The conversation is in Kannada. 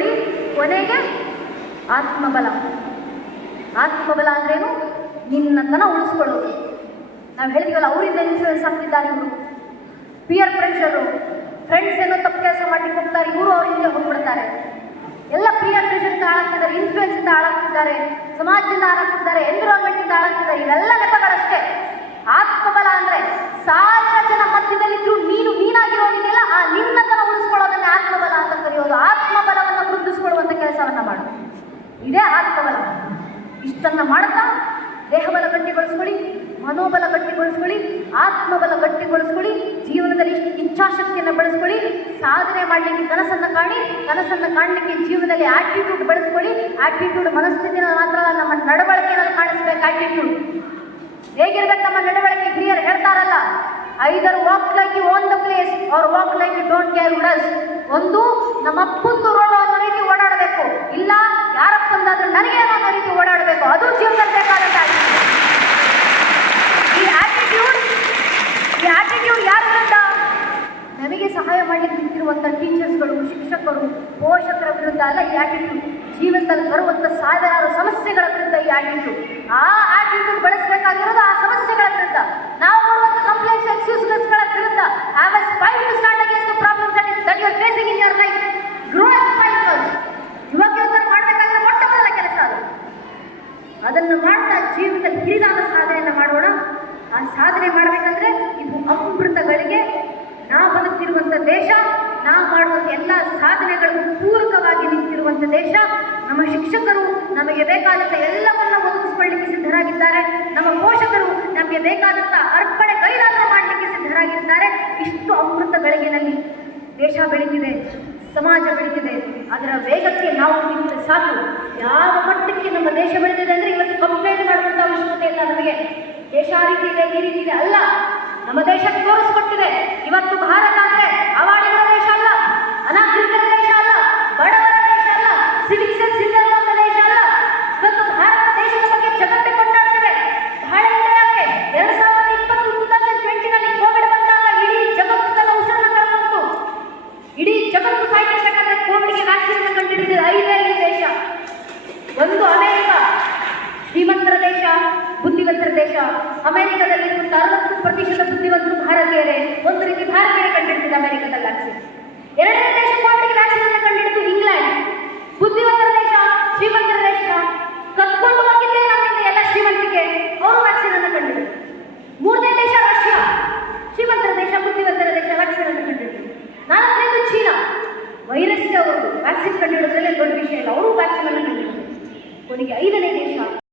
ಉಳಿಸ್ಕೊಳ್ಳಿ. ಕೊನೆಗೆ ಆತ್ಮಬಲ. ಆತ್ಮಬಲ ಅಂದ್ರೇನು? ನಿನ್ನತನ ಉಳಿಸ್ಕೊಳ್ಳೋದು. ನಾವು ಹೇಳಿದ್ವಲ್ಲ, ಅವರಿಂದ ಇನ್ಫ್ಲೂಯೆನ್ಸ್ ಆಗ್ತಿದ್ದಾರೆ ಇವರು. ಪಿಯರ್ ಪ್ರೆಷರು, ಫ್ರೆಂಡ್ಸ್ ಏನೋ ತಪ್ಪು ಕೆಲಸ ಮಾಡ್ಲಿಕ್ಕೆ ಹೋಗ್ತಾರೆ, ಇವರು ಅವ್ರ ಹಿಂದೆ ಹೋಗ್ಬಿಡ್ತಾರೆ. ಎಲ್ಲ ಪಿಯರ್ ಪ್ರೆಷರಿಂದ ಹಾಳಾಗ್ತಿದ್ದಾರೆ, ಇನ್ಫ್ಲೂಯೆನ್ಸ್ ಇಂದ ಹಾಳಾಗ್ತಿದ್ದಾರೆ, ಸಮಾಜದಿಂದ ಹಾಳಾಗ್ತಿದ್ದಾರೆ, ಎನ್ವಿರಾನ್ಮೆಂಟ್ ಇಂದ ಹಾಳಾಗ್ತಿದ್ದಾರೆ. ಇವೆಲ್ಲ ನೆಪಗಳಷ್ಟೇ. ಆತ್ಮಬಲ ಅಂದ್ರೆ 1000 ಜನ ಮಧ್ಯದಲ್ಲಿದ್ರು ನೀನಾಗಿರೋದಿಲ್ಲ, ಆ ನಿನ್ನತನ ಉಳಿಸ್ಕೊಳ್ಳೋದನ್ನೇ ಆತ್ಮಬಲ ಅಂತ ಕರೆಯೋದು. ಆತ್ಮಬಲವನ್ನು ವೃದ್ಧಿಸ್ಕೊಳ್ಳುವಂತ ಕೆಲಸವನ್ನ ಮಾಡು, ಇದೇ ಆತ್ಮಬಲ. ಇಷ್ಟನ್ನ ಮಾಡ್ತಾ ದೇಹಬಲ ಗಟ್ಟಿಗೊಳಿಸ್ಕೊಳ್ಳಿ, ಮನೋಬಲ ಗಟ್ಟಿಗೊಳಿಸ್ಕೊಳ್ಳಿ, ಆತ್ಮಬಲ ಗಟ್ಟಿಗೊಳಿಸ್ಕೊಳ್ಳಿ, ಜೀವನದಲ್ಲಿ ಇಚ್ಛಾಶಕ್ತಿಯನ್ನು ಬೆಳೆಸ್ಕೊಳ್ಳಿ, ಸಾಧನೆ ಮಾಡಲಿಕ್ಕೆ ಕನಸನ್ನು ಕಾಣಿ, ಕನಸನ್ನು ಕಾಣಲಿಕ್ಕೆ ಜೀವನದಲ್ಲಿ ಆಟಿಟ್ಯೂಡ್ ಬೆಳೆಸ್ಕೊಳ್ಳಿ. ಆಟಿಟ್ಯೂಡ್ ಮನಸ್ಥಿತಿನ ಮಾತ್ರ ನಮ್ಮ ನಡವಳಿಕೆಯನ್ನು ಕಾಣಿಸ್ಬೇಕು. ಆಟಿಟ್ಯೂಡ್ ಹೇಗಿರ್ಬೇಕು ನಮ್ಮ ನಡವಳಿಕೆ? ಹಿರಿಯರು ಹೇಳ್ತಾರಲ್ಲ, either walk like you own the place or walk like you don't care who does. ಒಂದು ನಮ್ಮ ಅಪ್ಪಂದು ರೋಡು ಅನ್ನೋ ರೀತಿ ಓಡಾಡಬೇಕು, ಇಲ್ಲ ಯಾರಪ್ಪಂದಾದ್ರೂ ನನಗೆ ಅನ್ನೋ ರೀತಿ ಓಡಾಡಬೇಕು. ಅದು ಜೀವನದಲ್ಲಿ ಬೇಕಾದಂತ ಈ ಆಟಿಟ್ಯೂಡ್ ಯಾರ ವಿರುದ್ಧ? ನಮಗೆ ಸಹಾಯ ಮಾಡಲಿಕ್ಕೆ ನಿಂತಿರುವಂಥ ಟೀಚರ್ಸ್ಗಳು, ಶಿಕ್ಷಕರು, ಪೋಷಕರ ವಿರುದ್ಧ ಅಲ್ಲ. ಈ ಆಟಿಟ್ಯೂಡ್ ಜೀವನದಲ್ಲಿ ಬರುವಂಥ ಸಾವಿರಾರು ಸಮಸ್ಯೆಗಳ ವಿರುದ್ಧ ಈ ಆಟಿಟ್ಯೂಡ್. ಆ ಆಟಿಟ್ಯೂಡ್ ಬೆಳೆಸಬೇಕಾಗಿರೋದು ಆ ಸಮಸ್ಯೆಗಳ ವಿರುದ್ಧ. ನಾವು ಮಾಡುವಂಥ ಕಂಪ್ಲೇಂಟ್ಸ್, ಎಕ್ಸ್ಕ್ಯೂಸ್ಗಳ ವಿರುದ್ಧ. Have a spine to stand against the problems that you are facing in your life. Grow a spine first. ಯುವಕ ಯುವಕರು ಮಾಡಬೇಕಾಗಿರೋ ಮೊಟ್ಟ ಮೊದಲ ಕೆಲಸ ಅದು. ಅದನ್ನು ಮಾಡ್ತಾ ಜೀವನದಲ್ಲಿ ಹಿರಿದಾದ ಸಾಧನೆಯನ್ನು ಮಾಡೋಣ. ಆ ಸಾಧನೆ ಮಾಡಬೇಕಂದ್ರೆ ಇದು ಅಮೃತಗಳಿಗೆ, ನಾ ಬದುಕ್ತಿರುವಂಥ ದೇಶ, ನಾ ಮಾಡುವಂಥ ಎಲ್ಲ ಸಾಧನೆಗಳಿಗೂ ಪೂರಕವಾಗಿ ನಿಂತಿರುವಂಥ ದೇಶ. ನಮ್ಮ ಶಿಕ್ಷಕರು ನಮಗೆ ಬೇಕಾದಂಥ ಎಲ್ಲವನ್ನ ಒದಗಿಸ್ಕೊಳ್ಳಿಕ್ಕೆ ಸಿದ್ಧರಾಗಿದ್ದಾರೆ. ನಮ್ಮ ಪೋಷಕರು ನಮಗೆ ಬೇಕಾದಂಥ ಅರ್ಪಣೆ ಕೈಲಾಸ ಮಾಡಲಿಕ್ಕೆ ಸಿದ್ಧರಾಗಿದ್ದಾರೆ. ಇಷ್ಟು ಅಮೃತ ಬೆಳಗಿನಲ್ಲಿ ದೇಶ ಬೆಳೀತಿದೆ, ಸಮಾಜ ಬೆಳೀತಿದೆ. ಅದರ ವೇಗಕ್ಕೆ ನಾವು ನಿಂತರೆ ಸಾಕು. ಯಾವ ಮಟ್ಟಕ್ಕೆ ನಮ್ಮ ದೇಶ ಬೆಳೆದಿದೆ ಅಂದರೆ ಇವತ್ತು ಕಂಪ್ಲೇಂಟ್ ಮಾಡುವಂಥ ಅವಶ್ಯಕತೆ ಇಲ್ಲ ನಮಗೆ. ದೇಶ ಆ ರೀತಿ ಇದೆ, ಈ ರೀತಿ ಇದೆ ಅಲ್ಲ. ನಮ್ಮ ದೇಶಕ್ಕೆ ತೋರಿಸ್ಕೊಟ್ಟಿದೆ. ಇವತ್ತು ಭಾರತ ಅಂದ್ರೆ ಅವಾರ್ಡ್ಗಳ ದೇಶ ಅಲ್ಲ, ಅನಾಗರಿಕರ ದೇಶ ಅಲ್ಲ, ಬಡವರ ದೇಶ ಅಲ್ಲ, ಸಿವಿಕ್ ಸೆನ್ಸ್ ಇರುವಂತ ದೇಶ ಅಲ್ಲ. ಇವತ್ತು ಭಾರತ ದೇಶದ ಬಗ್ಗೆ ಜಗತ್ತೇ ಕೊಂಡಾಡ್ತಿದೆ. ಬಹಳ ಇದೆ. ಯಾಕೆ? 2020 ಕೋವಿಡ್ ಬಂದಾಗ ಇಡೀ ಜಗತ್ತು ತನ್ನ ಉಸಿರನ್ನು ಕಳ್ಕೊಂತು. ಇಡೀ ಜಗತ್ತು ಸಾಯ್ಬೇಕಾದ್ರೆ ಕೋವಿಡ್ಗೆ ವ್ಯಾಕ್ಸಿನ್ ಅನ್ನು ಕಂಡುಹಿಡಿದಿದೆ 5 ದೇಶ. ಒಂದು ಅಮೆರಿಕ, ಶ್ರೀಮಂತರ ದೇಶ, ಬುದ್ಧಿವಂತರ ದೇಶ. ಅಮೆರಿಕದಲ್ಲಿ 60% ಬುದ್ಧಿವಂತರು ಭಾರತೀಯರೇ. ಒಂದು ರೀತಿ ಭಾರತೀಯರೇ ಕಂಡುಹಿಡಿದಿದೆ ಅಮೆರಿಕದಲ್ಲಿ ವ್ಯಾಕ್ಸಿನ್. 2ನೇ ದೇಶ ಕೋವಿಡ್ಗೆ ವ್ಯಾಕ್ಸಿನ್ ಅನ್ನು ಕಂಡುಹಿಡಿದು ಇಂಗ್ಲೆಂಡ್. ಬುದ್ಧಿವಂತರ ದೇಶ, ಶ್ರೀಮಂತರ ದೇಶ. ಕತ್ಕೊಂಡು ಹೋಗಿದ್ದೇ ನಮ್ಮಿಂದ ಎಲ್ಲ ಶ್ರೀಮಂತಿಕೆ, ಅವರು ವ್ಯಾಕ್ಸಿನ್ ಅನ್ನು ಕಂಡುಹಿಡಿದರು. 3ನೇ ದೇಶ ರಷ್ಯಾ, ಶ್ರೀಮಂತರ ದೇಶ, ಬುದ್ಧಿವಂತರ ದೇಶ, ವ್ಯಾಕ್ಸಿನ್ ಅನ್ನು ಕಂಡುಹಿಡಿದರು. 4ನೇದು ಚೀನಾ, ವೈರಸ್ ಅವರು ವ್ಯಾಕ್ಸಿನ್ ಕಂಡುಹಿಡಿದ್ರಲ್ಲಿ ದೊಡ್ಡ ವಿಷಯ ಇಲ್ಲ, ಅವರು ವ್ಯಾಕ್ಸಿನ್ ಅನ್ನು ಕಂಡುಹಿಡಿದರು. ಕೊನೆಗೆ 5ನೇ ದೇಶ